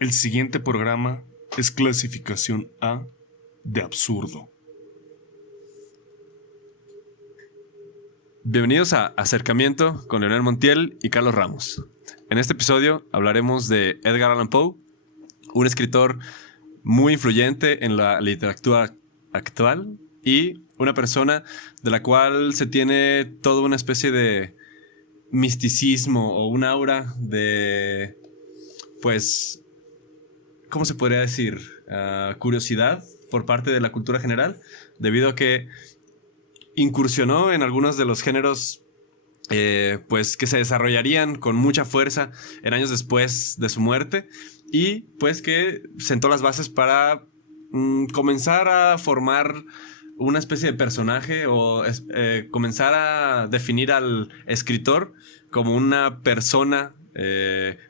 El siguiente programa es clasificación A de absurdo. Bienvenidos a Acercamiento con Leonel Montiel y Carlos Ramos. En este episodio hablaremos de Edgar Allan Poe, un escritor muy influyente en la literatura actual y una persona de la cual se tiene toda una especie de misticismo o un aura de, pues, ¿cómo se podría decir? Curiosidad por parte de la cultura general, debido a que incursionó en algunos de los géneros pues que se desarrollarían con mucha fuerza en años después de su muerte y pues que sentó las bases para comenzar a formar una especie de personaje o comenzar a definir al escritor como una persona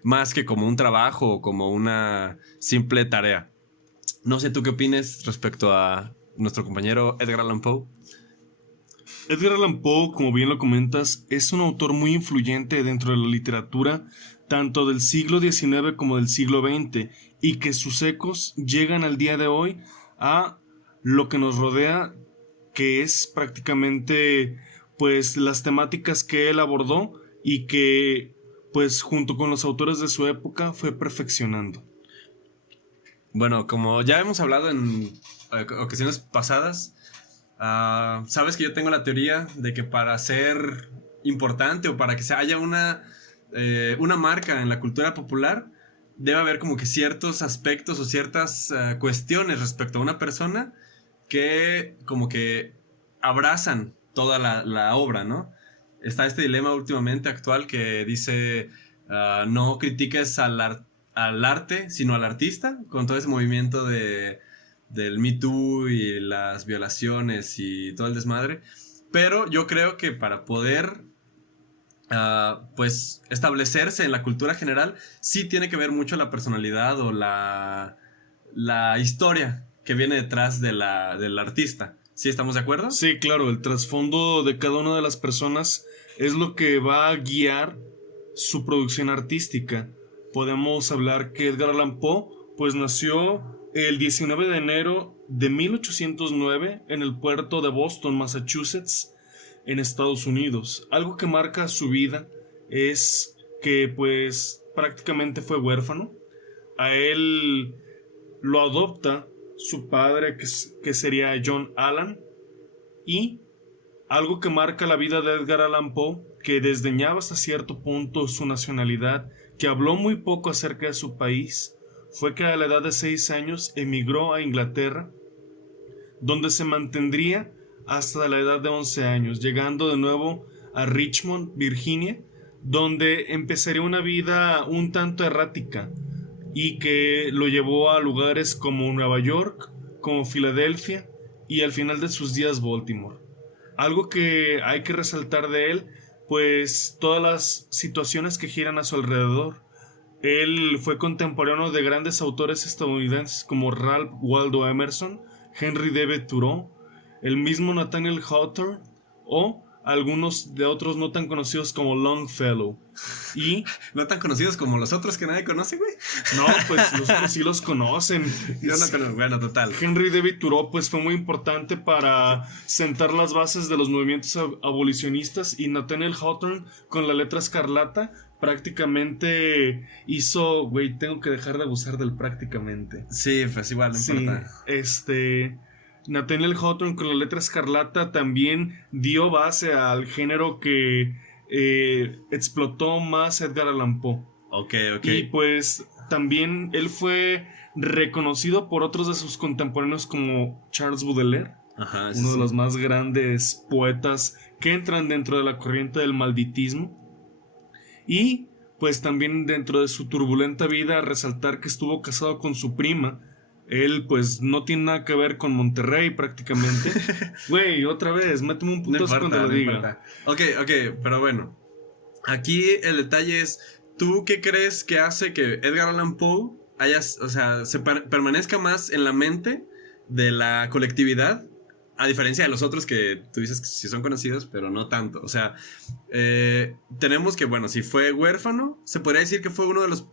más que como un trabajo o como una simple tarea. No sé tú qué opines respecto a nuestro compañero Edgar Allan Poe. Edgar Allan Poe, como bien lo comentas, es un autor muy influyente dentro de la literatura, tanto del siglo XIX como del siglo XX, y que sus ecos llegan al día de hoy a lo que nos rodea, que es prácticamente pues las temáticas que él abordó y que pues junto con los autores de su época fue perfeccionando. Bueno, como ya hemos hablado en ocasiones pasadas, sabes que yo tengo la teoría de que para ser importante o para que se haya una marca en la cultura popular, debe haber como que ciertos aspectos o ciertas cuestiones respecto a una persona que como que abrazan toda la obra, ¿no? Está este dilema últimamente actual que dice no critiques al arte, sino al artista, con todo ese movimiento del Me Too y las violaciones y todo el desmadre. Pero yo creo que para poder pues establecerse en la cultura general, sí tiene que ver mucho la personalidad o la historia que viene detrás del artista. ¿Sí estamos de acuerdo? Sí, claro, el trasfondo de cada una de las personas es lo que va a guiar su producción artística. Podemos hablar que Edgar Allan Poe pues nació el 19 de enero de 1809 en el puerto de Boston, Massachusetts, en Estados Unidos. Algo que marca su vida es que pues prácticamente fue huérfano. A él lo adopta su padre, que sería John Allan, y algo que marca la vida de Edgar Allan Poe, que desdeñaba hasta cierto punto su nacionalidad, que habló muy poco acerca de su país, fue que a la edad de 6 años emigró a Inglaterra, donde se mantendría hasta la edad de 11 años, llegando de nuevo a Richmond, Virginia, donde empezaría una vida un tanto errática y que lo llevó a lugares como Nueva York, como Filadelfia y al final de sus días Baltimore. Algo que hay que resaltar de él, pues todas las situaciones que giran a su alrededor. Él fue contemporáneo de grandes autores estadounidenses como Ralph Waldo Emerson, Henry David Thoreau, el mismo Nathaniel Hawthorne o algunos de otros no tan conocidos como Longfellow. Y no tan conocidos como los otros que nadie conoce, güey. no, pues los otros sí los conocen. Yo no conozco, bueno, total. Henry David Thoreau pues fue muy importante para sentar las bases de los movimientos abolicionistas, y Nathaniel Hawthorne con la letra escarlata prácticamente hizo, güey, tengo que dejar de abusar del prácticamente. Sí, pues igual, no importa. Nathaniel Hawthorne con la letra escarlata también dio base al género que explotó más Edgar Allan Poe. Ok. Y pues también él fue reconocido por otros de sus contemporáneos como Charles Baudelaire, uno de los más grandes poetas que entran dentro de la corriente del malditismo. Y pues también dentro de su turbulenta vida resaltar que estuvo casado con su prima. Él pues no tiene nada que ver con Monterrey prácticamente. Güey, otra vez, méteme un putazo cuando lo diga. Ok, pero bueno. Aquí el detalle es, ¿tú qué crees que hace que Edgar Allan Poe permanezca más en la mente de la colectividad? A diferencia de los otros que tú dices que sí son conocidos, pero no tanto. O sea, tenemos que, bueno, si fue huérfano, se podría decir que fue uno de los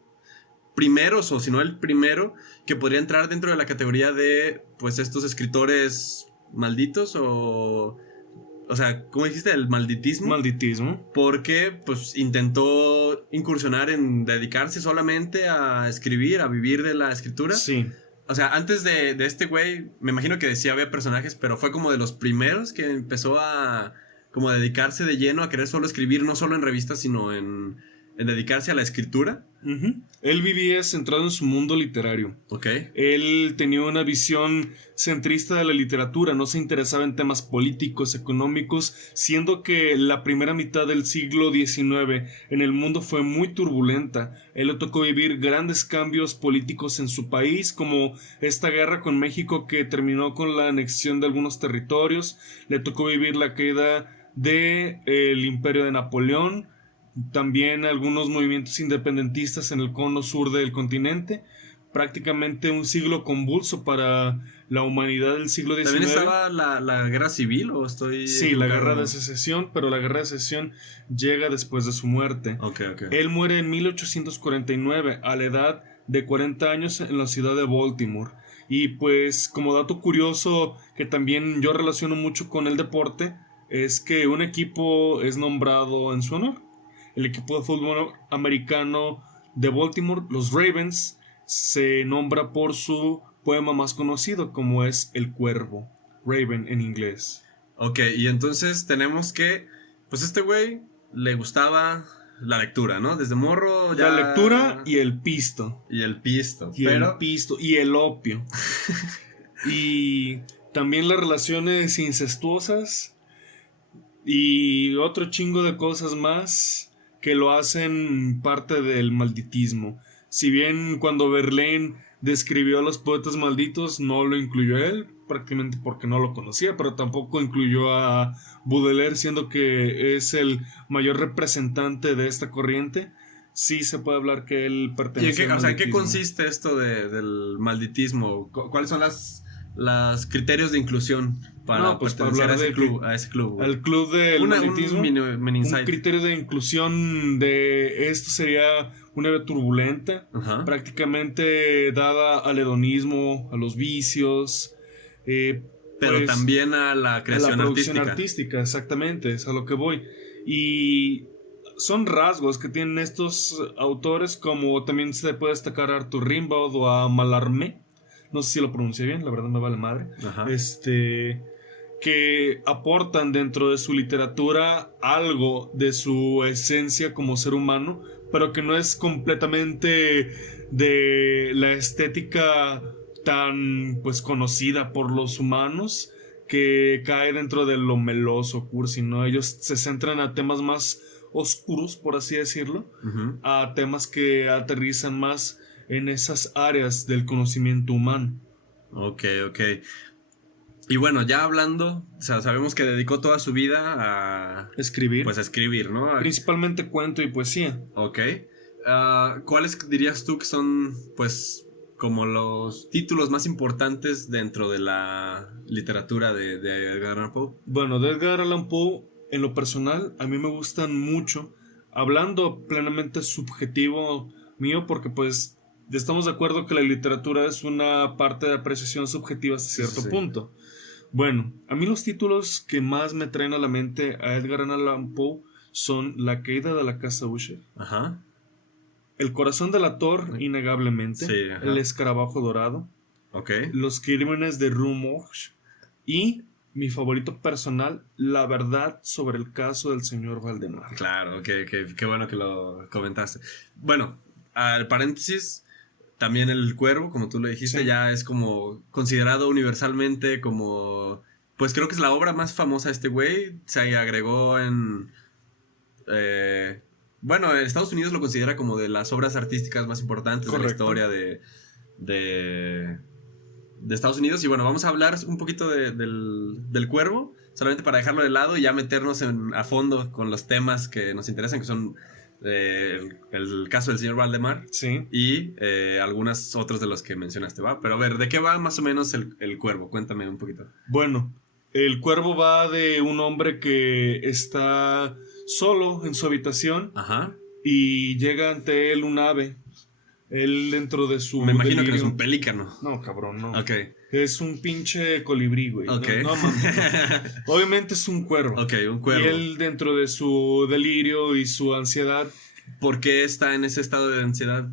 primeros, o si no el primero, que podría entrar dentro de la categoría de, pues, estos escritores malditos o sea, ¿cómo dijiste? El malditismo. Malditismo. Porque, pues, intentó incursionar en dedicarse solamente a escribir, a vivir de la escritura. Sí. O sea, antes de este güey, me imagino que sí había personajes, pero fue como de los primeros que empezó a como a dedicarse de lleno a querer solo escribir, no solo en revistas, sino en dedicarse a la escritura. Uh-huh. Él vivía centrado en su mundo literario. Ok. Él tenía una visión centrista de la literatura, no se interesaba en temas políticos, económicos, siendo que la primera mitad del siglo XIX en el mundo fue muy turbulenta. Él le tocó vivir grandes cambios políticos en su país, como esta guerra con México que terminó con la anexión de algunos territorios. Le tocó vivir la caída del imperio de Napoleón, también algunos movimientos independentistas en el cono sur del continente. Prácticamente un siglo convulso para la humanidad del siglo XIX. ¿También estaba la guerra civil o estoy Sí, equivocado? la guerra de secesión, pero la guerra de secesión llega después de su muerte. Ok. Él muere en 1849 a la edad de 40 años en la ciudad de Baltimore. Y pues como dato curioso que también yo relaciono mucho con el deporte, es que un equipo es nombrado en su honor. El equipo de fútbol americano de Baltimore, los Ravens, se nombra por su poema más conocido, como es El Cuervo, Raven en inglés. Ok, y entonces tenemos que, pues este güey le gustaba la lectura, ¿no? Desde morro ya... La lectura y el pisto. Y el pisto. Y el pisto y el opio. Y también las relaciones incestuosas y otro chingo de cosas más que lo hacen parte del malditismo. Si bien cuando Verlaine describió a los poetas malditos no lo incluyó a él, prácticamente porque no lo conocía, pero tampoco incluyó a Baudelaire, siendo que es el mayor representante de esta corriente. Sí se puede hablar que él pertenece al malditismo. ¿En qué consiste esto del malditismo? ¿Cuáles son los criterios de inclusión para pertenecer a ese club? Al club del malditismo. Un criterio de inclusión de esto sería una vida turbulenta, prácticamente dada al hedonismo, a los vicios, pero pues, también a la creación producción artística, exactamente, es a lo que voy. Y son rasgos que tienen estos autores, como también se puede destacar a Arthur Rimbaud o a Mallarmé. No sé si lo pronuncié bien, la verdad me vale madre. Que aportan dentro de su literatura algo de su esencia como ser humano, pero que no es completamente de la estética tan pues conocida por los humanos, que cae dentro de lo meloso, cursi, ¿no? Ellos se centran a temas más oscuros, por así decirlo, a temas que aterrizan más en esas áreas del conocimiento humano. Ok. Y bueno, ya hablando, o sea, sabemos que dedicó toda su vida a escribir. Pues a escribir, ¿no? Principalmente cuento y poesía. Ok. ¿Cuáles dirías tú que son, pues, como los títulos más importantes dentro de la literatura de Edgar Allan Poe? Bueno, de Edgar Allan Poe, en lo personal, a mí me gustan mucho, hablando plenamente subjetivo mío, porque pues estamos de acuerdo que la literatura es una parte de apreciación subjetiva hasta cierto punto. Bueno, a mí los títulos que más me traen a la mente a Edgar Allan Poe son La caída de la casa Usher, El corazón del ator, innegablemente, El escarabajo dorado, Los crímenes de Rue Morgue y mi favorito personal, La verdad sobre el caso del señor Valdemar. Claro, qué bueno que lo comentaste. Bueno, al paréntesis, también El Cuervo, como tú lo dijiste, ya es como considerado universalmente como, pues creo que es la obra más famosa de este güey. Se agregó en... bueno, Estados Unidos lo considera como de las obras artísticas más importantes de la historia de Estados Unidos. Y bueno, vamos a hablar un poquito del Cuervo, solamente para dejarlo de lado y ya meternos a fondo con los temas que nos interesan, que son el caso del señor Valdemar y algunos otros de los que mencionaste, ¿va? Pero a ver, ¿de qué va más o menos el Cuervo? Cuéntame un poquito. Bueno, el Cuervo va de un hombre que está solo en su habitación y llega ante él un ave. Él dentro de su Me imagino que no es delirio... un pelícano. No, cabrón, no. Ok. Es un pinche colibrí, güey. Ok. No, mames. No. Obviamente es un cuervo. Ok, un cuervo. Y él dentro de su delirio y su ansiedad... ¿Por qué está en ese estado de ansiedad?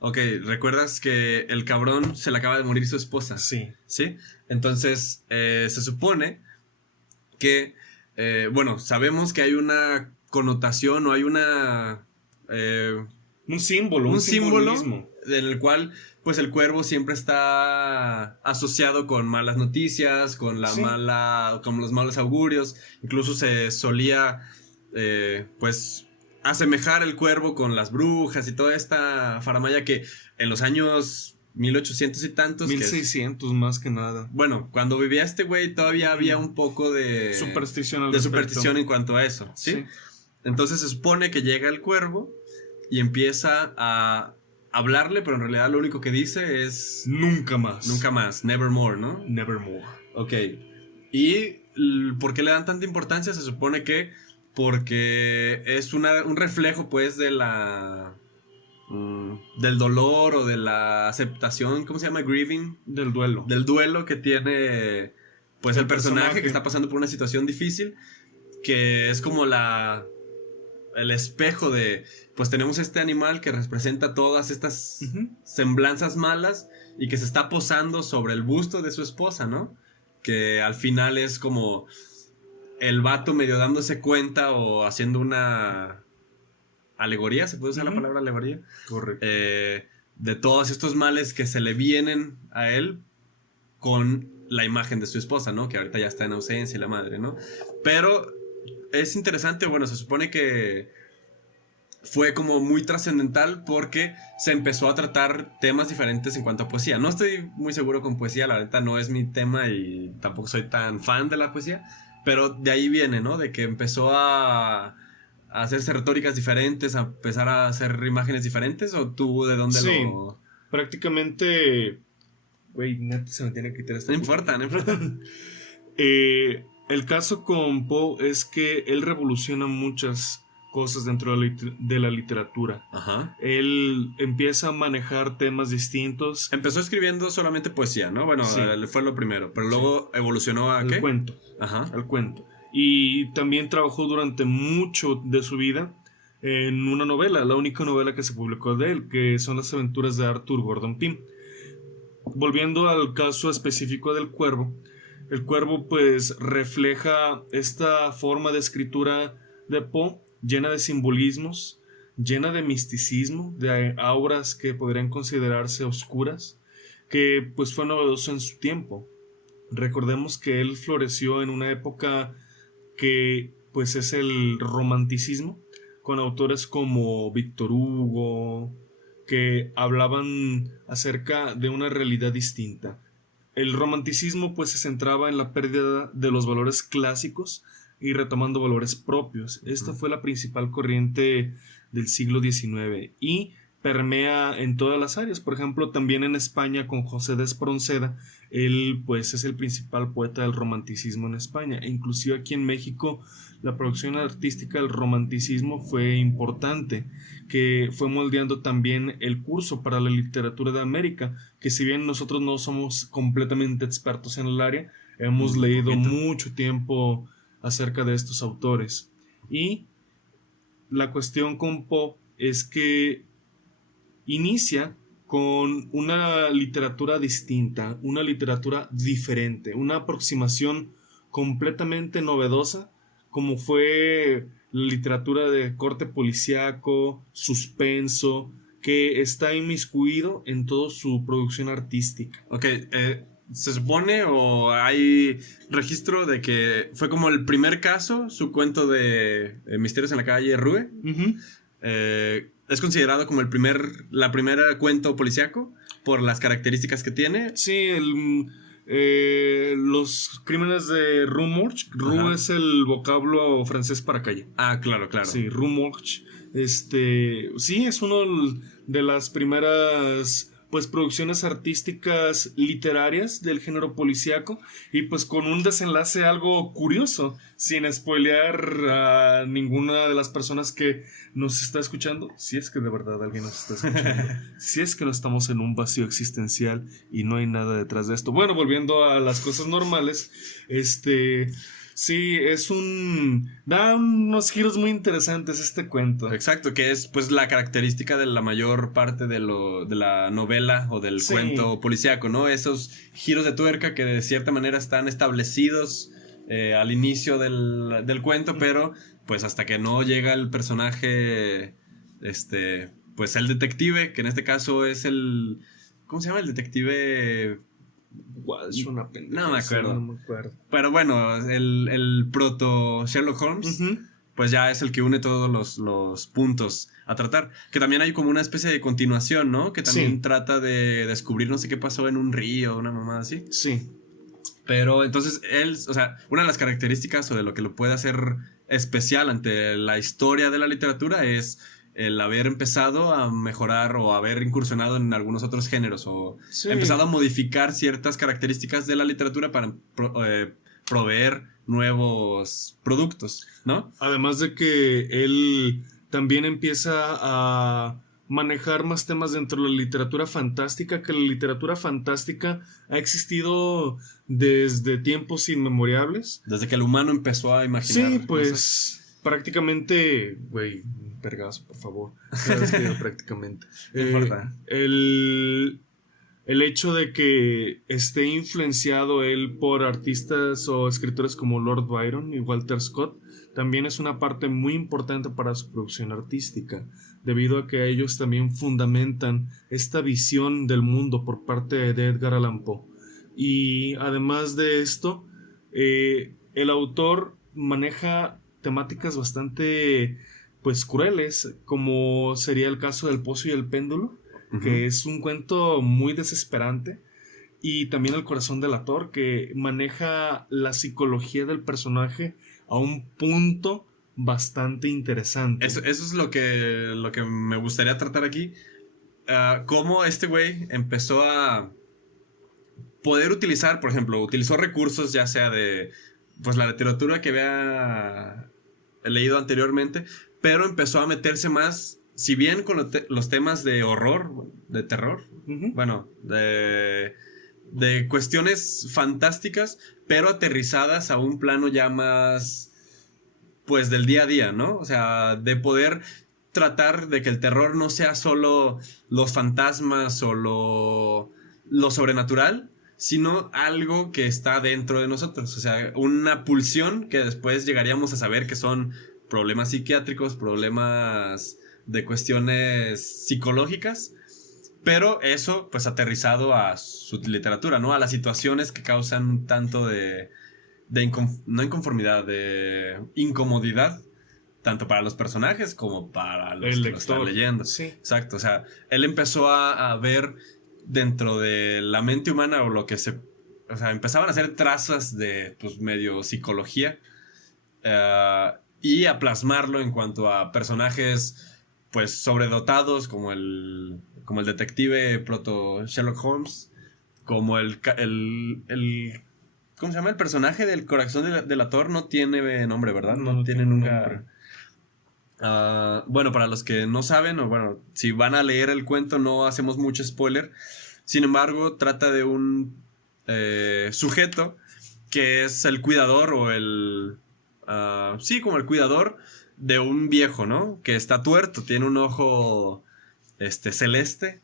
Ok, ¿recuerdas que el cabrón se le acaba de morir su esposa? Sí. ¿Sí? Entonces, se supone que, bueno, sabemos que hay una connotación o hay una... Un símbolo, un simbolismo. En el cual, pues, el cuervo siempre está asociado con malas noticias, con la Sí. con los malos augurios. Incluso se solía, pues, asemejar el cuervo con las brujas y toda esta faramaya que en los años 1800 y tantos... 1600 más que nada. Bueno, cuando vivía este güey todavía había un poco de... Superstición al de respecto. superstición en cuanto a eso, ¿sí? Sí. Entonces se supone que llega el cuervo y empieza a hablarle, pero en realidad lo único que dice es... Nunca más. Nunca más, nevermore, ¿no? Nevermore. Ok. ¿Y por qué le dan tanta importancia? Se supone que porque es un reflejo, pues, de la... del dolor o de la aceptación, ¿cómo se llama? Grieving. Del duelo. Del duelo que tiene, pues, el personaje que está pasando por una situación difícil, que es como el espejo de, pues tenemos este animal que representa todas estas semblanzas malas y que se está posando sobre el busto de su esposa, ¿no? Que al final es como el vato medio dándose cuenta o haciendo una alegoría, ¿se puede usar la palabra alegoría? Correcto. De todos estos males que se le vienen a él con la imagen de su esposa, ¿no? Que ahorita ya está en ausencia y la madre, ¿no? Pero es interesante, bueno, se supone que fue como muy trascendental porque se empezó a tratar temas diferentes en cuanto a poesía. No estoy muy seguro con poesía, la verdad no es mi tema y tampoco soy tan fan de la poesía, pero de ahí viene, ¿no? De que empezó a hacerse retóricas diferentes, a empezar a hacer imágenes diferentes, ¿o tú de dónde Sí, lo...? prácticamente... Güey, neta se me tiene que quitar esta... No importa. El caso con Poe es que él revoluciona muchas cosas dentro de la literatura. Ajá. Él empieza a manejar temas distintos. Empezó escribiendo solamente poesía, ¿no? Bueno, Sí. fue lo primero, pero luego evolucionó a ¿qué? Al cuento. Ajá. Al cuento. Y también trabajó durante mucho de su vida en una novela, la única novela que se publicó de él, que son las aventuras de Arthur Gordon Pym. Volviendo al caso específico del cuervo, el cuervo pues refleja esta forma de escritura de Poe, llena de simbolismos, llena de misticismo, de auras que podrían considerarse oscuras, que pues fue novedoso en su tiempo. Recordemos que él floreció en una época que pues es el romanticismo, con autores como Víctor Hugo, que hablaban acerca de una realidad distinta. El romanticismo pues se centraba en la pérdida de los valores clásicos y retomando valores propios. Esta fue la principal corriente del siglo XIX y permea en todas las áreas. Por ejemplo, también en España con José de Espronceda, él pues es el principal poeta del romanticismo en España, e inclusive aquí en México la producción artística del romanticismo fue importante, que fue moldeando también el curso para la literatura de América, que si bien nosotros no somos completamente expertos en el área, hemos leído mucho tiempo acerca de estos autores. Y la cuestión con Poe es que inicia con una literatura distinta, una literatura diferente, una aproximación completamente novedosa, como fue la literatura de corte policíaco, suspenso, que está inmiscuido en toda su producción artística. Ok, se supone o hay registro de que fue como el primer caso, su cuento de Misterios en la calle Rue. Es considerado como la primera cuento policíaco por las características que tiene. Sí, los crímenes de Rue Morgue. Rue es el vocablo francés para calle. Ah, claro. Sí, Rue Morgue. Sí, es uno de las primeras pues producciones artísticas literarias del género policíaco y pues con un desenlace algo curioso, sin spoilear a ninguna de las personas que nos está escuchando, si es que de verdad alguien nos está escuchando, si es que no estamos en un vacío existencial y no hay nada detrás de esto. Bueno, volviendo a las cosas normales, sí, da unos giros muy interesantes este cuento. Exacto, que es pues la característica de la mayor parte de la novela o del cuento policíaco, ¿no? Esos giros de tuerca que de cierta manera están establecidos al inicio del cuento, pero pues hasta que no llega el personaje, pues el detective, que en este caso es ¿cómo se llama? El detective... No me acuerdo. Pero bueno, el proto Sherlock Holmes, pues ya es el que une todos los puntos a tratar. Que también hay como una especie de continuación, ¿no? Que también trata de descubrir no sé qué pasó en un río, una mamada así. Sí. Pero entonces o sea, una de las características o de lo que lo puede hacer especial ante la historia de la literatura es el haber empezado a mejorar o haber incursionado en algunos otros géneros o empezado a modificar ciertas características de la literatura para proveer nuevos productos, ¿no? Además de que él también empieza a manejar más temas dentro de la literatura fantástica, que la literatura fantástica ha existido desde tiempos inmemorables. Desde que el humano empezó a imaginar. Sí, pues prácticamente, güey, vergazo, por favor. Prácticamente. No importa. El hecho de que esté influenciado él por artistas o escritores como Lord Byron y Walter Scott también es una parte muy importante para su producción artística, debido a que ellos también fundamentan esta visión del mundo por parte de Edgar Allan Poe. Y además de esto, el autor maneja temáticas bastante pues crueles, como sería el caso del Pozo y el Péndulo, que es un cuento muy desesperante, y también El Corazón delator, que maneja la psicología del personaje a un punto bastante interesante. Eso es lo que me gustaría tratar aquí. Cómo este güey empezó a poder utilizar, por ejemplo, utilizó recursos ya sea de pues la literatura que había leído anteriormente, pero empezó a meterse más, si bien con los temas de horror, de terror, bueno, de cuestiones fantásticas, pero aterrizadas a un plano ya más, pues, del día a día, ¿no? O sea, de poder tratar de que el terror no sea solo los fantasmas o lo sobrenatural, sino algo que está dentro de nosotros. O sea, una pulsión que después llegaríamos a saber que son problemas psiquiátricos, problemas de cuestiones psicológicas, pero eso pues aterrizado a su literatura, ¿no? A las situaciones que causan un tanto no inconformidad, de incomodidad, tanto para los personajes como para los que lo están leyendo. Sí. Exacto, o sea, él empezó a ver dentro de la mente humana o lo que o sea, empezaban a hacer trazas de pues medio psicología y a plasmarlo en cuanto a personajes pues sobredotados como el detective proto Sherlock Holmes, como el ¿cómo se llama? El personaje del Corazón delator no tiene nombre, ¿verdad? No tiene nunca... bueno, para los que no saben, o bueno, si van a leer el cuento no hacemos mucho spoiler. Sin embargo, trata de un sujeto que es el cuidador o sí, como el cuidador de un viejo, ¿no? Que está tuerto, tiene un ojo celeste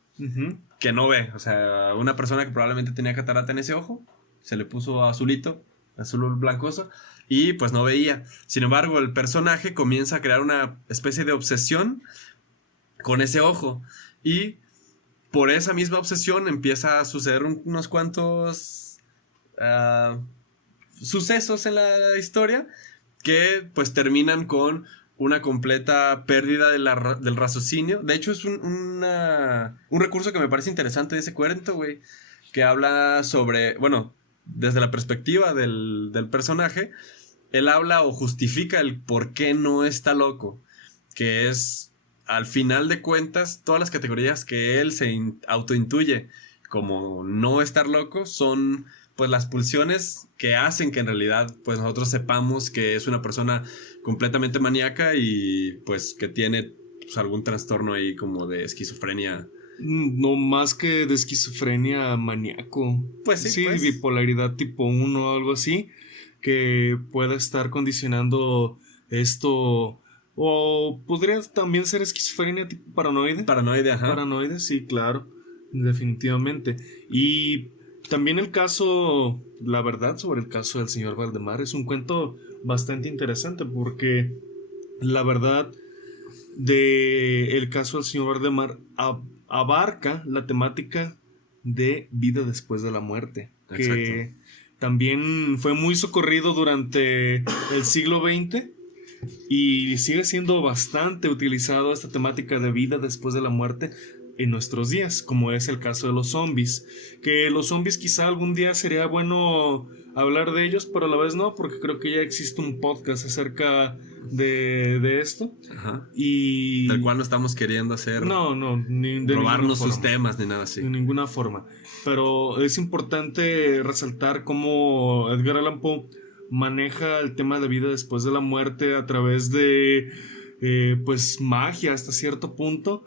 que no ve. O sea, una persona que probablemente tenía catarata en ese ojo, se le puso azulito, azul blancoso, y pues no veía. Sin embargo, el personaje comienza a crear una especie de obsesión con ese ojo. Y por esa misma obsesión empieza a suceder unos cuantos sucesos en la historia que pues terminan con una completa pérdida del raciocinio. De hecho, es un recurso que me parece interesante de ese cuento, güey, que habla sobre, bueno, desde la perspectiva del personaje, él habla o justifica el por qué no está loco, que es al final de cuentas, todas las categorías que él se autointuye como no estar loco son pues las pulsiones que hacen que en realidad pues nosotros sepamos que es una persona completamente maníaca y pues que tiene pues, algún trastorno ahí como de esquizofrenia. No más que de esquizofrenia maníaco. Pues sí, pues. Bipolaridad tipo 1 o algo así, que pueda estar condicionando esto. O podría también ser esquizofrenia tipo paranoide. Paranoide, ajá. Paranoide, sí, claro, definitivamente. Y también el caso, la verdad sobre el caso del señor Valdemar es un cuento bastante interesante porque la verdad de el caso del señor Valdemar abarca la temática de vida después de la muerte. Exacto. Que también fue muy socorrido durante el siglo XX y sigue siendo bastante utilizado esta temática de vida después de la muerte en nuestros días, como es el caso de los zombies. Que los zombies quizá algún día sería bueno hablar de ellos, pero a la vez no, porque creo que ya existe un podcast acerca de esto. Ajá. Y del cual no estamos queriendo hacer ni de robarnos sus temas ni nada así. De ninguna forma. Pero es importante resaltar cómo Edgar Allan Poe maneja el tema de vida después de la muerte a través de pues magia hasta cierto punto.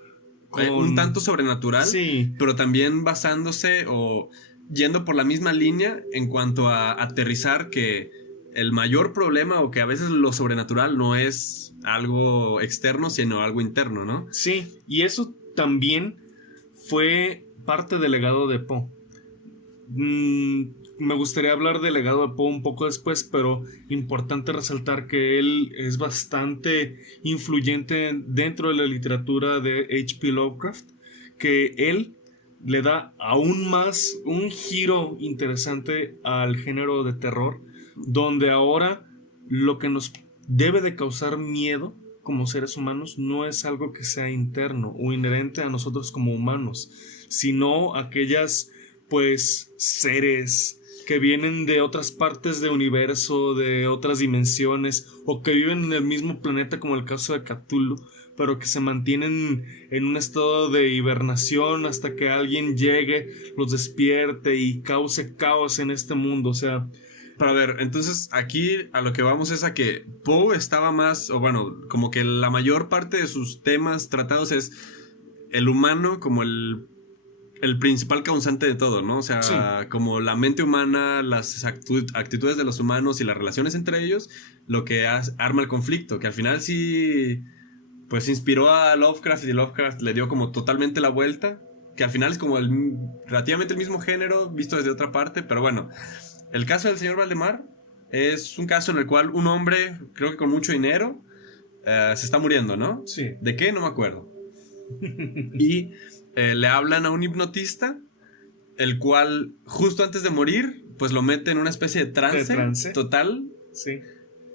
Un tanto sobrenatural, sí, pero también basándose o yendo por la misma línea en cuanto a aterrizar que el mayor problema o que a veces lo sobrenatural no es algo externo sino algo interno, ¿no? Sí, y eso también fue parte del legado de Poe. Me gustaría hablar del legado de Poe un poco después, pero importante resaltar que él es bastante influyente dentro de la literatura de H.P. Lovecraft, que él le da aún más un giro interesante al género de terror, donde ahora lo que nos debe de causar miedo como seres humanos no es algo que sea interno o inherente a nosotros como humanos, sino aquellas pues seres que vienen de otras partes del universo, de otras dimensiones, o que viven en el mismo planeta como el caso de Cthulhu, pero que se mantienen en un estado de hibernación hasta que alguien llegue, los despierte y cause caos en este mundo. O sea, para ver, entonces aquí a lo que vamos es a que Poe estaba más, o bueno, como que la mayor parte de sus temas tratados es el humano como el principal causante de todo, ¿no? O sea, sí, como la mente humana, las actitudes de los humanos y las relaciones entre ellos, lo que arma el conflicto, que al final sí, pues inspiró a Lovecraft y Lovecraft le dio como totalmente la vuelta, que al final es como relativamente el mismo género visto desde otra parte, pero bueno, el caso del señor Valdemar es un caso en el cual un hombre, creo que con mucho dinero, se está muriendo, ¿no? Sí. ¿De qué? No me acuerdo. Y le hablan a un hipnotista, el cual justo antes de morir, pues lo mete en una especie de trance total, sí,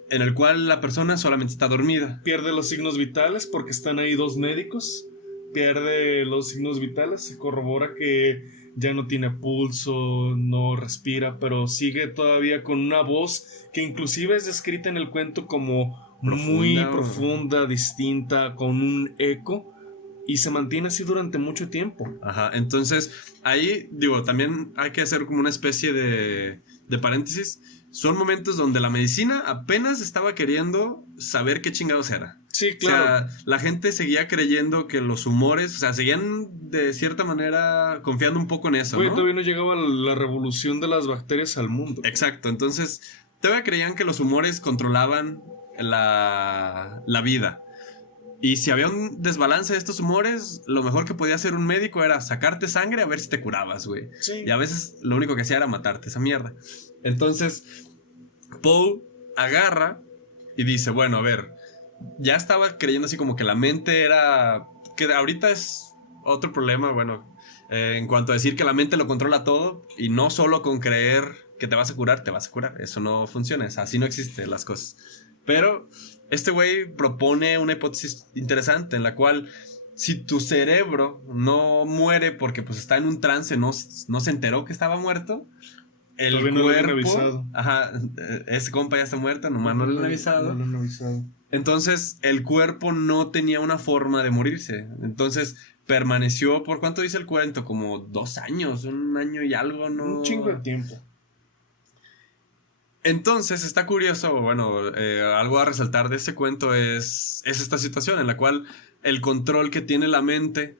en el cual la persona solamente está dormida. Pierde los signos vitales porque están ahí dos médicos. Pierde los signos vitales, se corrobora que ya no tiene pulso, no respira, pero sigue todavía con una voz que inclusive es descrita en el cuento como muy profunda, distinta, con un eco. Y se mantiene así durante mucho tiempo. Ajá, entonces ahí, digo, también hay que hacer como una especie de paréntesis. Son momentos donde la medicina apenas estaba queriendo saber qué chingados era. Sí, claro. O sea, la gente seguía creyendo que los humores, o sea, seguían de cierta manera confiando un poco en eso, ¿no? Todavía no llegaba la revolución de las bacterias al mundo. Exacto, entonces todavía creían que los humores controlaban la vida. Y si había un desbalance de estos humores, lo mejor que podía hacer un médico era sacarte sangre a ver si te curabas, güey. Sí. Y a veces lo único que hacía era matarte, esa mierda. Entonces, Poe agarra y dice, bueno, a ver, ya estaba creyendo así como que la mente era... Que ahorita es otro problema, bueno, en cuanto a decir que la mente lo controla todo y no solo con creer que te vas a curar, te vas a curar. Eso no funciona, así no existen las cosas. Pero este güey propone una hipótesis interesante en la cual si tu cerebro no muere porque pues está en un trance, no se enteró que estaba muerto, el cuerpo... No ajá, ese compa ya está muerto, nomás no le han avisado. No le han avisado. Entonces, el cuerpo no tenía una forma de morirse. Entonces, permaneció, ¿por cuánto dice el cuento? Como 2 años, 1 año y algo, ¿no? Un chingo de tiempo. Entonces, está curioso, bueno, algo a resaltar de este cuento es esta situación en la cual el control que tiene la mente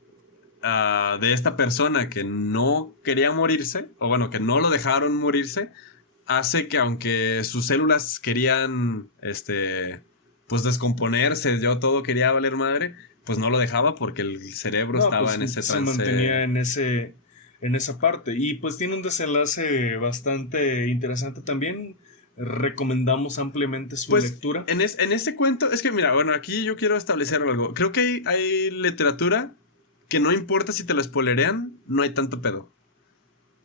de esta persona que no quería morirse, o bueno, que no lo dejaron morirse, hace que aunque sus células querían, pues descomponerse, yo todo quería valer madre, pues no lo dejaba porque el cerebro estaba pues, en ese se trance. mantenía en esa parte. Y pues tiene un desenlace bastante interesante también. Recomendamos ampliamente su Pues, lectura. en ese cuento, es que mira, bueno, aquí yo quiero establecer algo. Creo que hay literatura que no importa si te lo spoilerean, no hay tanto pedo.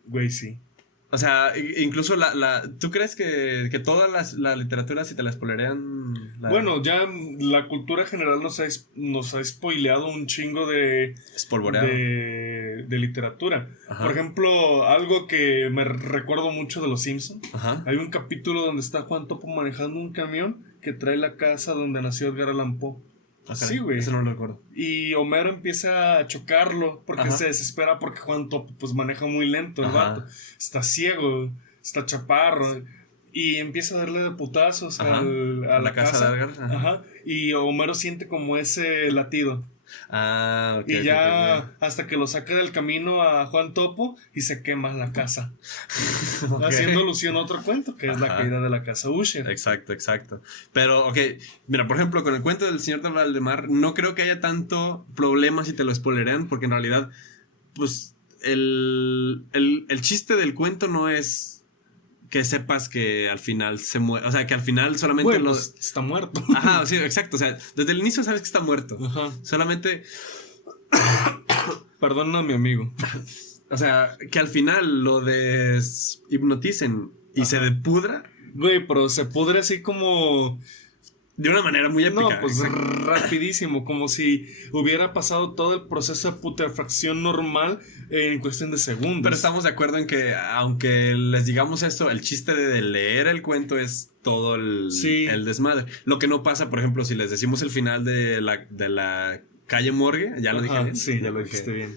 Güey, sí. O sea, incluso ¿tú crees que toda la literatura, si te la spoilerean? Bueno, ya la cultura general nos ha spoileado un chingo de Espolvoreado. de literatura. Ajá. Por ejemplo, algo que me recuerdo mucho de Los Simpsons. Ajá. Hay un capítulo donde está Juan Topo manejando un camión que trae la casa donde nació Edgar Allan Poe. Sí, güey. Eso no lo recuerdo. Y Homero empieza a chocarlo porque Ajá. se desespera porque Juan Topo pues maneja muy lento el Ajá. vato. Está ciego, está chaparro. Y empieza a darle de putazos Ajá. a la casa. de Edgar. Ajá. Ajá. Y Homero siente como ese latido. Ah, ok. Y ya ok. hasta que lo saca del camino a Juan Topo y se quema la casa. Ok. Haciendo alusión a otro cuento que es la Ajá. caída de la casa Usher. Exacto. Pero, ok, mira, por ejemplo, con el cuento del señor de Valdemar, no creo que haya tanto problema si te lo spoilerean, porque en realidad, pues, el chiste del cuento no es que sepas que al final se muere, o sea, que al final solamente Bueno, pues, está muerto. Ajá, sí, exacto, o sea, desde el inicio sabes que está muerto. Ajá. Solamente, Perdona a mi amigo. o sea, que al final lo deshipnoticen y Ajá. se depudra Güey, pero se pudre así como... de una manera muy épica. No, pues exacto. rapidísimo, como si hubiera pasado todo el proceso de putrefacción normal en cuestión de segundos. Pero estamos de acuerdo en que, aunque les digamos esto, el chiste de leer el cuento es todo el desmadre. Lo que no pasa, por ejemplo, si les decimos el final de la calle Morgue, ya lo dije bien. Sí, ya lo dijiste bien.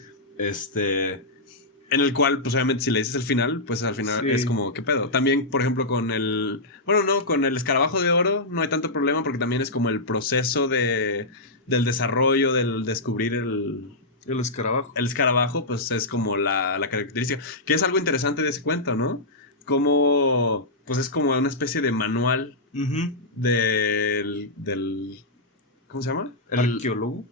En el cual, pues obviamente, si le dices el final, pues al final Sí. es como, ¿qué pedo? También, por ejemplo, con el... Bueno, no, con el escarabajo de oro no hay tanto problema porque también es como el proceso del desarrollo, del descubrir el escarabajo. El escarabajo, pues es como la característica. Que es algo interesante de ese cuento, ¿no? Como, pues es como una especie de manual del ¿cómo se llama? ¿Arqueólogo?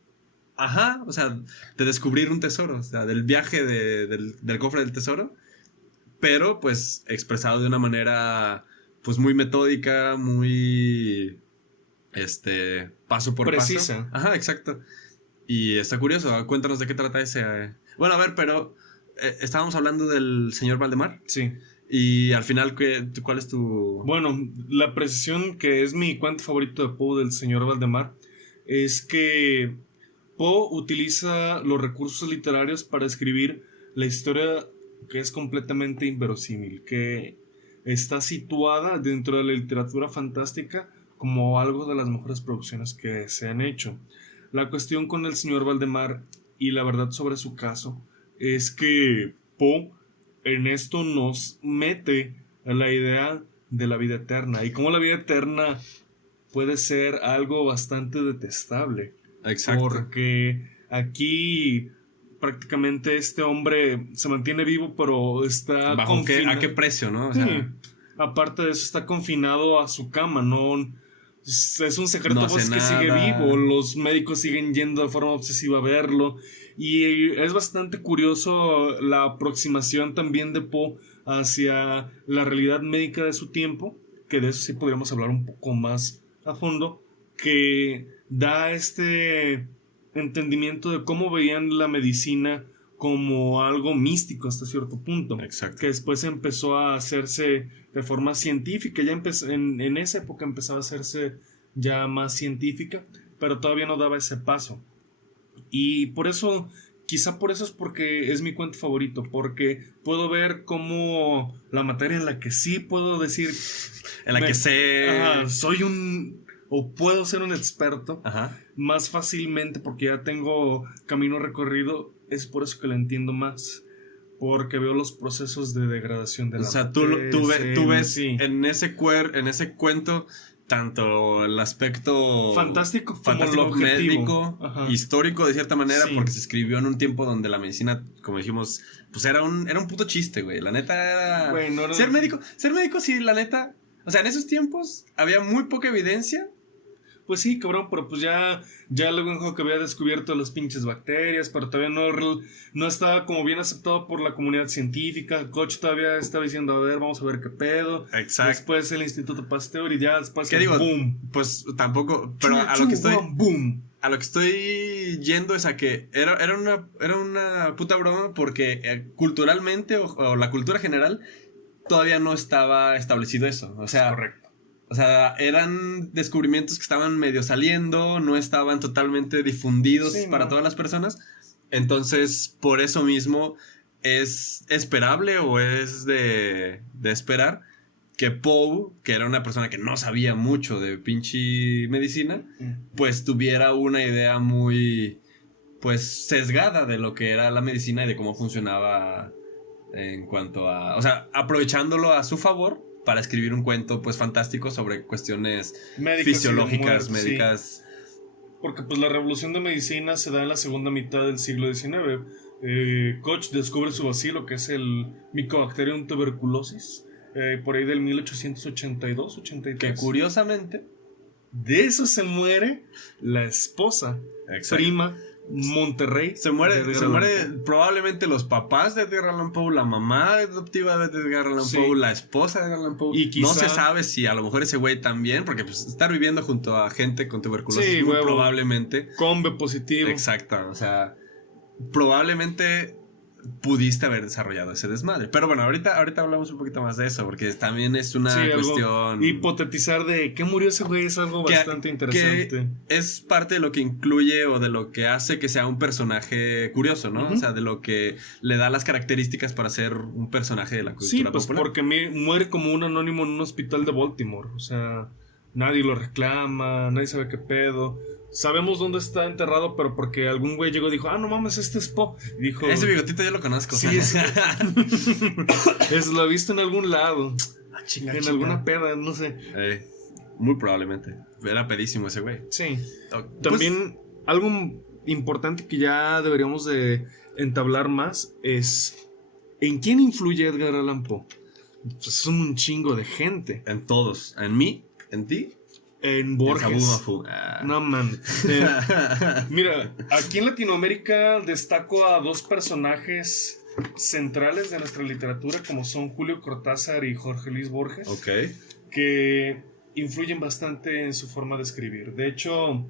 Ajá, o sea, de descubrir un tesoro, o sea, del viaje del cofre del tesoro, pero pues expresado de una manera pues muy metódica, muy paso por precisa. paso. Ajá, exacto. Y está curioso, cuéntanos de qué trata ese. Bueno, a ver, pero estábamos hablando del señor Valdemar. Sí. Y al final, ¿cuál es tu...? Bueno, la precisión que es mi cuento favorito de Poe del señor Valdemar es que Poe utiliza los recursos literarios para escribir la historia que es completamente inverosímil, que está situada dentro de la literatura fantástica como algo de las mejores producciones que se han hecho. La cuestión con el señor Valdemar y la verdad sobre su caso es que Poe en esto nos mete a la idea de la vida eterna y cómo la vida eterna puede ser algo bastante detestable. Exacto. Porque aquí prácticamente este hombre se mantiene vivo, pero está ¿Bajo a qué precio, no? O sea, sí. Aparte de eso, está confinado a su cama, no es un secreto no pues, que sigue vivo. Los médicos siguen yendo de forma obsesiva a verlo. Y es bastante curioso la aproximación también de Poe hacia la realidad médica de su tiempo, que de eso sí podríamos hablar un poco más a fondo, que da este entendimiento de cómo veían la medicina como algo místico hasta cierto punto. Exacto. Que después empezó a hacerse de forma científica, ya en esa época empezaba a hacerse ya más científica, pero todavía no daba ese paso. Y por eso, quizá por eso es porque es mi cuento favorito, porque puedo ver cómo la materia en la que sí puedo decir... En la que sé... soy un o puedo ser un experto Ajá. más fácilmente porque ya tengo camino recorrido. Es por eso que lo entiendo más. Porque veo los procesos de degradación de O la sea, materia. tú ves Sí. en ese cuento tanto el aspecto Fantástico como lo objetivo. médico, Ajá. histórico de cierta manera, Sí. porque se escribió en un tiempo donde la medicina, como dijimos, pues era un puto chiste, güey. La neta era... Güey, no, Ser médico sí, la neta... O sea, en esos tiempos había muy poca evidencia. Pues sí, cabrón, pero pues ya luego dijo que había descubierto las pinches bacterias, pero todavía no estaba como bien aceptado por la comunidad científica. Koch todavía estaba diciendo, a ver, vamos a ver qué pedo. Exacto. Después el Instituto Pasteur y ya después ¿Qué digo? boom. Pues tampoco... Pero Chu, a lo que estoy... boom. A lo que estoy yendo es a que era una puta broma porque culturalmente o la cultura general todavía no estaba establecido eso. O sea, Correcto. O sea, eran descubrimientos que estaban medio saliendo, no estaban totalmente difundidos para todas las personas. Entonces, por eso mismo es esperable o es de esperar que Poe, que era una persona que no sabía mucho de pinche medicina, pues tuviera una idea muy, pues, sesgada de lo que era la medicina y de cómo funcionaba en cuanto a... O sea, aprovechándolo a su favor para escribir un cuento, pues, fantástico sobre cuestiones Médicas fisiológicas, muerte, médicas... Sí. Porque, pues, la revolución de medicina se da en la segunda mitad del siglo XIX. Koch descubre su bacilo, que es el Mycobacterium tuberculosis, por ahí del 1882, 83. Que curiosamente... De eso se muere la esposa, prima, Monterrey. Se muere probablemente los papás de Edgar Allan Poe, la mamá adoptiva de Edgar Allan Poe, la esposa de Edgar Allan Poe. Y quizá, no se sabe si a lo mejor ese güey también, porque pues estar viviendo junto a gente con tuberculosis muy probablemente. Con B positivo. Exacto, o sea, probablemente pudiste haber desarrollado ese desmadre. Pero bueno, ahorita hablamos un poquito más de eso, porque también es una cuestión... Hipotetizar de qué murió ese güey es algo bastante interesante. Que es parte de lo que incluye o de lo que hace que sea un personaje curioso, ¿no? O sea, de lo que le da las características para ser un personaje de la cultura popular. Sí, pues porque muere como un anónimo en un hospital de Baltimore. O sea, nadie lo reclama, nadie sabe qué pedo. Sabemos dónde está enterrado, pero porque algún güey llegó y dijo, no mames, este es Poe. Dijo, ese bigotito yo lo conozco. Sí, lo he visto en algún lado. En alguna peda, no sé. Muy probablemente. Era pedísimo ese güey. Sí. También algo importante que ya deberíamos de entablar más es ¿en quién influye Edgar Allan Poe? Pues son un chingo de gente. En todos. En mí, en ti. En Borges. No mames. Mira, aquí en Latinoamérica destaco a dos personajes centrales de nuestra literatura, como son Julio Cortázar y Jorge Luis Borges. Ok. Que influyen bastante en su forma de escribir. De hecho,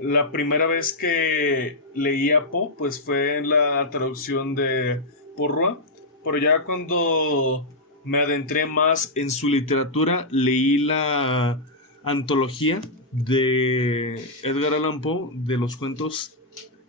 la primera vez que leí a Poe, pues fue en la traducción de Porrois. Pero ya cuando me adentré más en su literatura, leí la antología de Edgar Allan Poe de los cuentos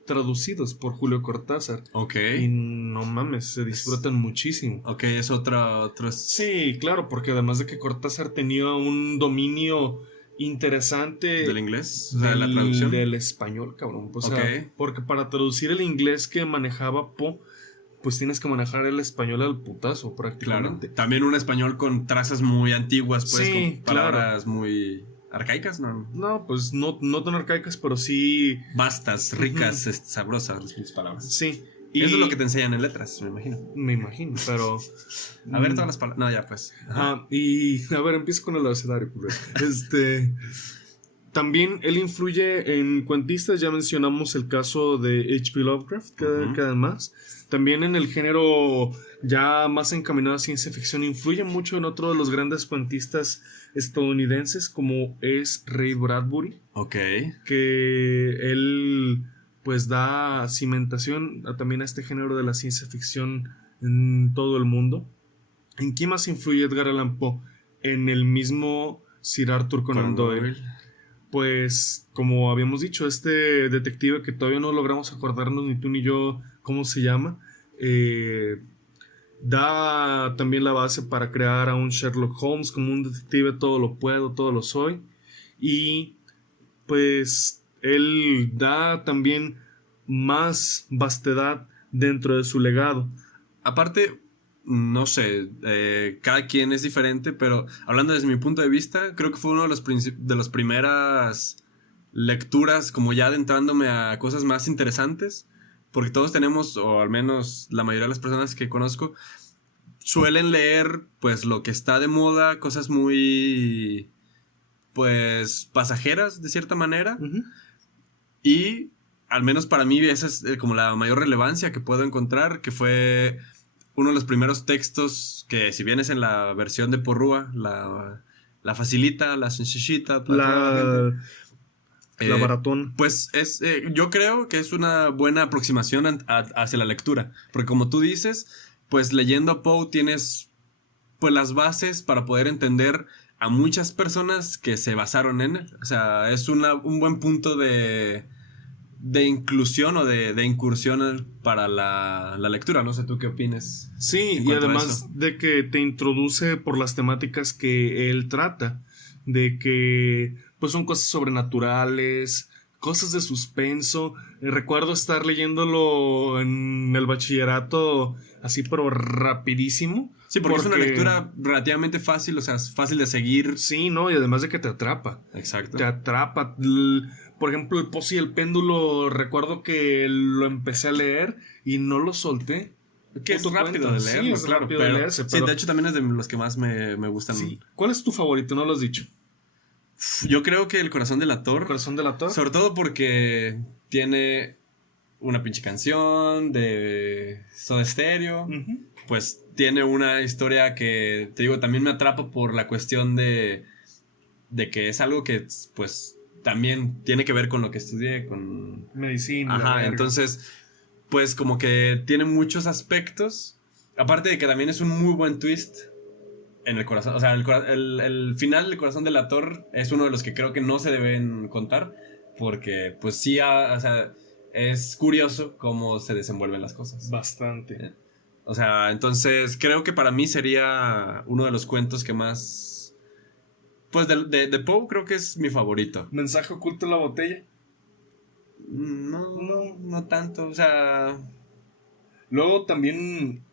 traducidos por Julio Cortázar. Ok. Y no mames, se disfrutan muchísimo. Ok, es otro... Sí, claro, porque además de que Cortázar tenía un dominio interesante... ¿Del inglés? ¿De la traducción? Del español, cabrón. O sea, porque para traducir el inglés que manejaba Poe, pues tienes que manejar el español al putazo prácticamente. Claro. También un español con trazas muy antiguas, pues, sí, con palabras muy arcaicas, ¿no? No, pues no tan arcaicas, pero sí... vastas, ricas, sabrosas las palabras. Sí. Y eso es lo que te enseñan en letras, me imagino. Me imagino, pero... A ver todas las palabras... No, ya pues. Y a ver, empiezo con el abecedario. También él influye en cuentistas, ya mencionamos el caso de H.P. Lovecraft, que además, también en el género ya más encaminado a ciencia ficción, influye mucho en otro de los grandes cuentistas estadounidenses, como es Ray Bradbury. Ok. Que él pues da cimentación también a este género de la ciencia ficción en todo el mundo. ¿En quién más influye Edgar Allan Poe? En el mismo Sir Arthur Conan Doyle. Pues, como habíamos dicho, este detective que todavía no logramos acordarnos ni tú ni yo cómo se llama, da también la base para crear a un Sherlock Holmes como un detective todo lo puedo, todo lo soy. y pues él da también más vastedad dentro de su legado. Aparte, no sé, cada quien es diferente, pero hablando desde mi punto de vista, creo que fue uno de las primeras lecturas, como ya adentrándome a cosas más interesantes, porque todos tenemos, o al menos la mayoría de las personas que conozco, suelen leer pues lo que está de moda, cosas muy pues pasajeras de cierta manera. Uh-huh. Y al menos para mí esa es como la mayor relevancia que puedo encontrar, que fue uno de los primeros textos que, si bien es en la versión de Porrúa, la facilita, la sencillita para toda la gente. La baratón. Pues yo creo que es una buena aproximación hacia la lectura, porque como tú dices, pues leyendo a Poe tienes pues las bases para poder entender a muchas personas que se basaron en él. O sea, es un buen punto de inclusión o de incursión para la lectura. No sé tú qué opines. Sí, y además de que te introduce por las temáticas que él trata, de que pues son cosas sobrenaturales, cosas de suspenso. Recuerdo estar leyéndolo en el bachillerato así, pero rapidísimo. Sí, porque es una lectura relativamente fácil, o sea, es fácil de seguir. Sí, ¿no? Y además de que te atrapa. Exacto. Te atrapa. Por ejemplo, El Pozo y el Péndulo, recuerdo que lo empecé a leer y no lo solté. Que es rápido de leer, sí, es claro, rápido de leerse. Sí, de hecho también es de los que más me gustan. Sí. ¿Cuál es tu favorito? No lo has dicho. Yo creo que El Corazón del Ator. ¿El Corazón del Ator? Sobre todo porque tiene una pinche canción de Soda Stereo. Uh-huh. Pues tiene una historia que, te digo, también me atrapa por la cuestión de que es algo que, pues, también tiene que ver con lo que estudié, con medicina. Ajá, entonces, pues como que tiene muchos aspectos. Aparte de que también es un muy buen twist en el corazón. O sea, el final del Corazón del Ator es uno de los que creo que no se deben contar. Porque, pues sí, o sea, es curioso cómo se desenvuelven las cosas. Bastante. O sea, entonces creo que para mí sería uno de los cuentos que más... Pues de Poe creo que es mi favorito. ¿Mensaje oculto en la botella? No tanto, o sea... Luego también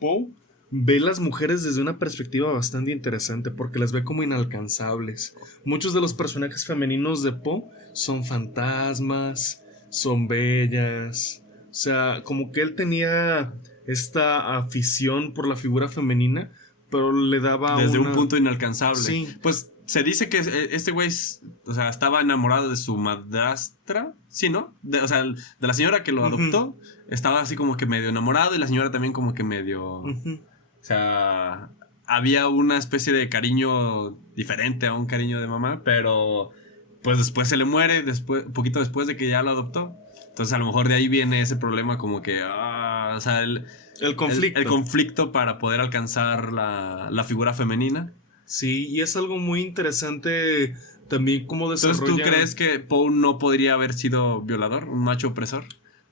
Poe ve las mujeres desde una perspectiva bastante interesante porque las ve como inalcanzables. Muchos de los personajes femeninos de Poe son fantasmas, son bellas. O sea, como que él tenía esta afición por la figura femenina, pero le daba desde un punto inalcanzable. Sí. Pues se dice que este güey, o sea, estaba enamorado de su madrastra, ¿sí, no? O sea, de la señora que lo adoptó, uh-huh. Estaba así como que medio enamorado y la señora también como que medio... Uh-huh. O sea, había una especie de cariño diferente a un cariño de mamá, pero pues después se le muere, poquito después de que ya lo adoptó. Entonces a lo mejor de ahí viene ese problema como que, o sea, el conflicto. El conflicto para poder alcanzar la figura femenina. Sí, y es algo muy interesante también cómo desarrolla... Entonces, ¿tú crees que Poe no podría haber sido violador? ¿Un macho opresor?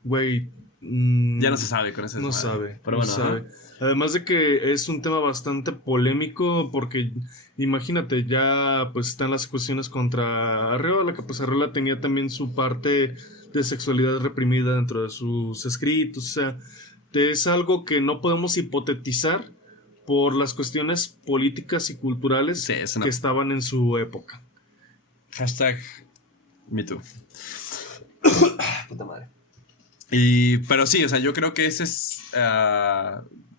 Güey... ya no se sabe con eso. No sabe, pero no bueno, sabe. Además de que es un tema bastante polémico porque imagínate, ya pues están las cuestiones contra Arreola, que pues Arreola tenía también su parte de sexualidad reprimida dentro de sus escritos. O sea, es algo que no podemos hipotetizar por las cuestiones políticas y culturales que estaban en su época. Hashtag MeToo. Puta madre. Pero sí, o sea, yo creo que ese es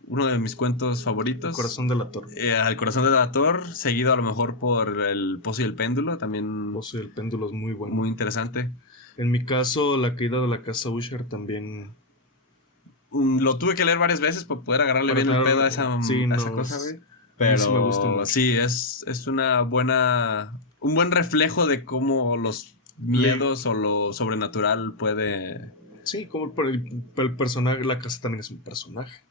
uno de mis cuentos favoritos. El Corazón del Ator. El Corazón del Ator, seguido a lo mejor por El Pozo y el Péndulo, también. El Pozo y el Péndulo es muy bueno. Muy interesante. En mi caso, La Caída de la Casa Usher también... Lo tuve que leer varias veces para poder agarrarle bien el pedo a esa cosa, güey. Pero sí me gusta mucho. Sí, es una buena... Un buen reflejo de cómo los miedos o lo sobrenatural puede... Sí, como el personaje, la casa también es un personaje.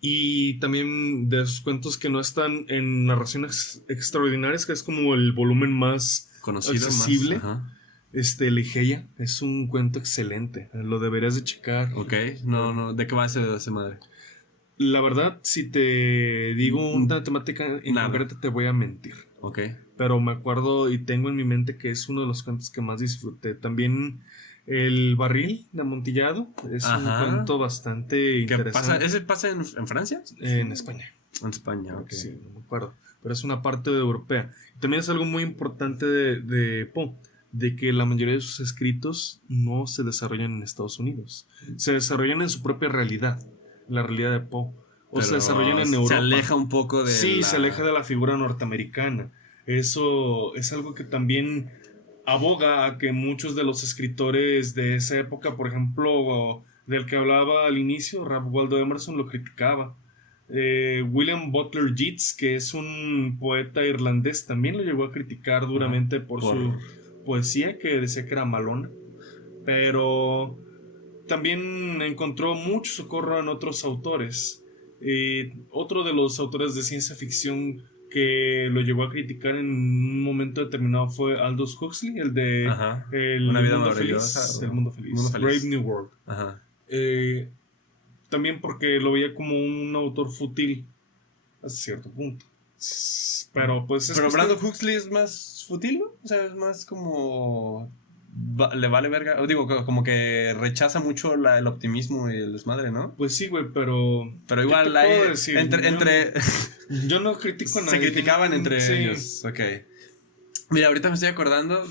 Y también de esos cuentos que no están en narraciones extraordinarias, que es como el volumen más conocido, accesible. Más, Ligeia, es un cuento excelente. Lo deberías de checar. Ok, no, ¿de qué va ese madre? La verdad, si te digo una temática en concreto, te voy a mentir. Ok. pero me acuerdo y tengo en mi mente que es uno de los cuentos que más disfruté. También El barril de Amontillado es un cuento bastante interesante. ¿Ese pasa en Francia? En España. En España, ok. Sí, no me acuerdo, pero es una parte europea. También es algo muy importante de Poe, de que la mayoría de sus escritos no se desarrollan en Estados Unidos, se desarrollan en su propia realidad, la realidad de Poe, o Pero se desarrollan en Europa. Se aleja un poco de se aleja de la figura norteamericana. Eso es algo que también aboga a que muchos de los escritores de esa época, por ejemplo, del que hablaba al inicio, Ralph Waldo Emerson, lo criticaba. William Butler Yeats, que es un poeta irlandés, también lo llegó a criticar duramente por su poesía, que decía que era malona, pero también encontró mucho socorro en otros autores. Otro de los autores de ciencia ficción que lo llegó a criticar en un momento determinado fue Aldous Huxley, el de Una vida mundo maravillosa, feliz, El mundo feliz, Brave New World. También porque lo veía como un autor fútil hasta cierto punto. Pero pues Pero Brandon Huxley es más fútil, ¿no? O sea, es más como... le vale verga. Digo, como que rechaza mucho el optimismo y el desmadre, ¿no? Pues sí, güey, pero igual hay... Yo no critico a nadie. Se criticaban entre ellos. Ok. Mira, ahorita me estoy acordando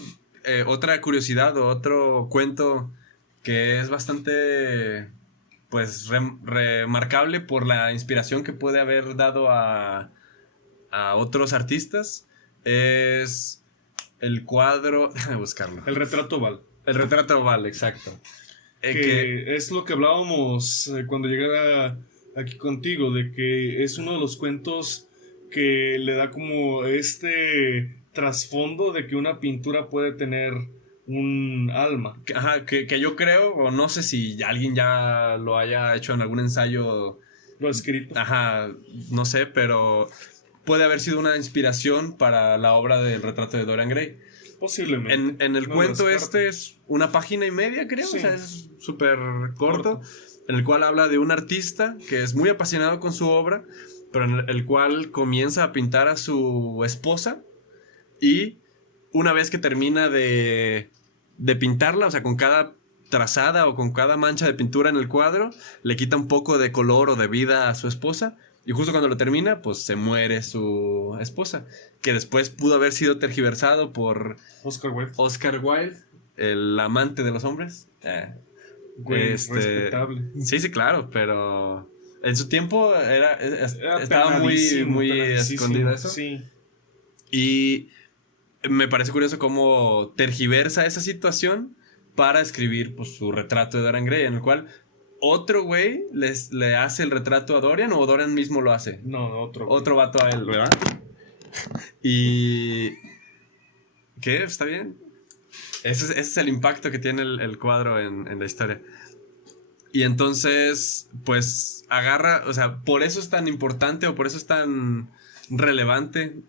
otra curiosidad o otro cuento que es bastante... pues remarcable por la inspiración que puede haber dado a otros artistas. Es el cuadro... déjame buscarlo. El retrato oval. El retrato oval, exacto. Que es lo que hablábamos cuando llegara aquí contigo, de que es uno de los cuentos que le da como este trasfondo de que una pintura puede tener un alma. Ajá, que yo creo, o no sé si alguien ya lo haya hecho en algún ensayo. Lo escrito. Ajá, no sé, pero puede haber sido una inspiración para la obra del retrato de Dorian Gray. Posiblemente. En el cuento este es 1.5 páginas, creo, sí. O sea, es súper corto, en el cual habla de un artista que es muy apasionado con su obra, pero en el cual comienza a pintar a su esposa y una vez que termina de pintarla, o sea, con cada trazada o con cada mancha de pintura en el cuadro, le quita un poco de color o de vida a su esposa. Y justo cuando lo termina, pues se muere su esposa, que después pudo haber sido tergiversado por Oscar Wilde, el amante de los hombres. Respetable. Sí, claro, pero en su tiempo estaba muy escondido eso. Sí. Y me parece curioso cómo tergiversa esa situación para escribir pues, su retrato de Dorian Gray, en el cual otro güey le hace el retrato a Dorian, o Dorian mismo lo hace. No, otro vato a él, ¿verdad? Y... ¿qué? ¿Está bien? Ese es el impacto que tiene el cuadro en la historia. Y entonces, pues, agarra... o sea, por eso es tan importante o por eso es tan relevante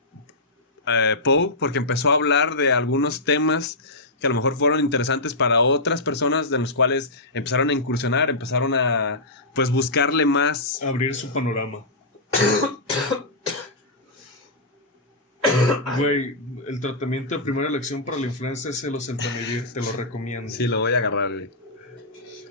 Poe, porque empezó a hablar de algunos temas que a lo mejor fueron interesantes para otras personas, de los cuales empezaron a incursionar, empezaron a, pues, buscarle más... abrir su panorama. Güey, el tratamiento de primera elección para la influenza es el oseltamivir, te lo recomiendo. Sí, lo voy a agarrar, güey.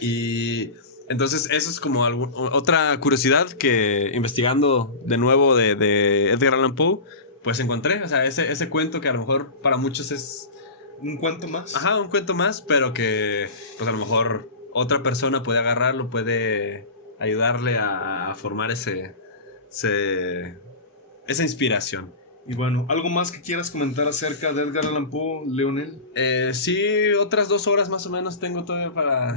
Y entonces eso es como otra curiosidad que investigando de nuevo de Edgar Allan Poe, pues encontré. O sea, ese cuento que a lo mejor para muchos es... un cuento más. Ajá, un cuento más, pero que pues a lo mejor otra persona puede agarrarlo, puede ayudarle a formar esa inspiración. Y bueno, ¿algo más que quieras comentar acerca de Edgar Allan Poe, Leonel? Sí, otras 2 horas más o menos tengo todavía para...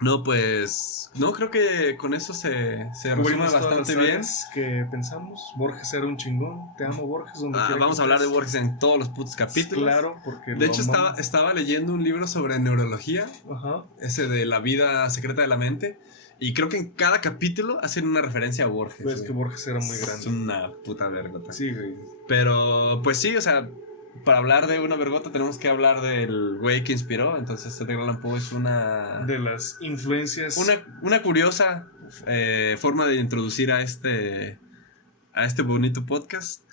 No, pues... no, creo que con eso se resume bastante bien. Que pensamos. Borges era un chingón. Te amo, Borges. Vamos a hablar de Borges en todos los putos capítulos. Claro, porque... de hecho, estaba leyendo un libro sobre neurología. Ajá. Ese de La vida secreta de la mente. Y creo que en cada capítulo hacen una referencia a Borges. Pues que Borges era muy grande. Es una puta vergota. Sí, güey. Pero, pues sí, o sea... para hablar de una vergota tenemos que hablar del güey que inspiró. Entonces Edgar Allan Poe es una... de las influencias... Una curiosa forma de introducir a este bonito podcast.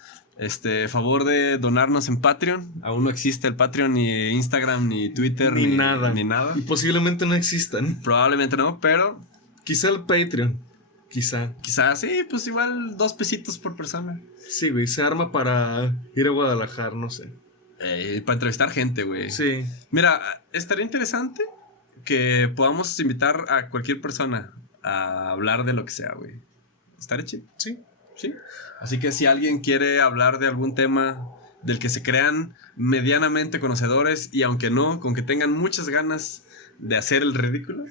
Favor de donarnos en Patreon. Aún no existe el Patreon, ni Instagram, ni Twitter, Ni nada. Ni nada. Y posiblemente no existan. Probablemente no, pero Quizá el Patreon. Quizás sí, pues igual 2 pesitos por persona. Sí, güey, se arma para ir a Guadalajara, no sé. Para entrevistar gente, güey. Sí. Mira, estaría interesante que podamos invitar a cualquier persona a hablar de lo que sea, güey. ¿Estaría chido? Sí. Sí. Así que si alguien quiere hablar de algún tema del que se crean medianamente conocedores y aunque no, con que tengan muchas ganas de hacer el ridículo,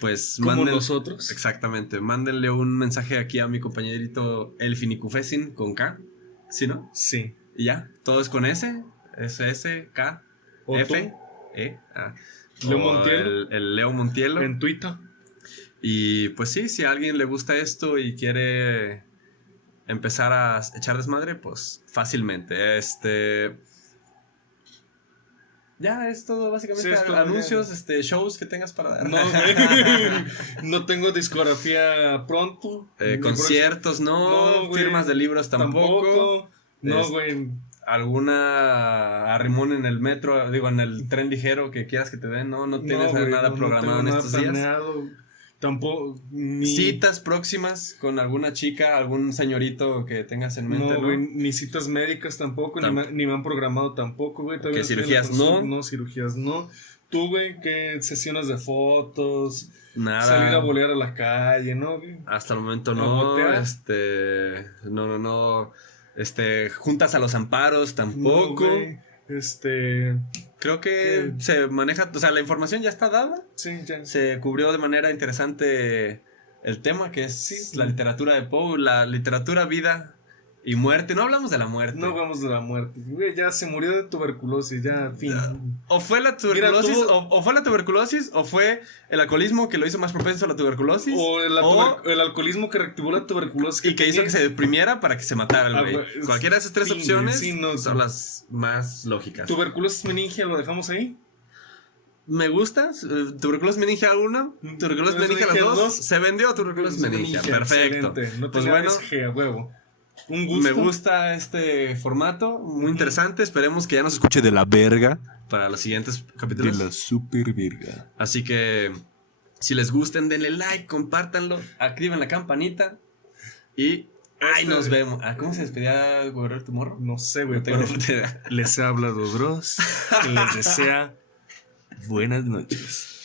pues Como nosotros. Exactamente. Mándenle un mensaje aquí a mi compañerito El Finicufesin con K. ¿Sí, no? Sí. Y ya. Todo es con S. K. O F. tú. E. Leo O Montielo. el Leo Montielo. En Twitter. Y pues sí, si a alguien le gusta esto y quiere empezar a echar desmadre, pues fácilmente. Ya es todo, básicamente. Sí, es todo, anuncios, shows que tengas para dar. No, güey. No tengo discografía pronto. Conciertos, no. güey. Firmas de libros tampoco. No, güey. Alguna arrimón en el metro, digo, en el tren ligero que quieras que te den, no tienes güey, nada programado en estos días. Tampoco. Citas próximas con alguna chica, algún señorito que tengas en mente, No, güey, ni citas médicas tampoco, ni me han programado tampoco, güey. ¿Qué cirugías no? No, cirugías no. Tú, güey, ¿qué sesiones de fotos? Nada. Salir a bolear a la calle, ¿no? Güey? Hasta el momento ¿A no. botear? No. Juntas a los amparos tampoco. No, güey. Creo que se maneja, o sea, la información ya está dada. Sí, ya. Se cubrió de manera interesante el tema, que es la literatura de Poe, la literatura, vida y muerte. No hablamos de la muerte. No hablamos de la muerte. Güey, ya se murió de tuberculosis, ya, fin. O fue la tuberculosis, o fue la tuberculosis, o fue el alcoholismo que lo hizo más propenso a la tuberculosis. O el alcoholismo que reactivó la tuberculosis. Y que hizo que se deprimiera para que se matara el güey. Güey, Cualquiera de esas 3 opciones sí, son las más lógicas. Tuberculosis meningia, ¿lo dejamos ahí? Me gusta. Tuberculosis meningia 1, tuberculosis meningia 2. Se vendió tuberculosis meningia. Perfecto. Excelente. No pues tenía bueno, SG, a huevo. Un gusto. me gusta este formato, muy interesante. Esperemos que ya nos escuche de la verga para los siguientes capítulos. De la super verga. Así que si les gusten, denle like, compártanlo, activen la campanita y ahí nos vemos. ¿Cómo se despedía Gobernador Tomorrow? No sé, güey. No tengo ni puta idea. Les habla Dodros y les desea buenas noches.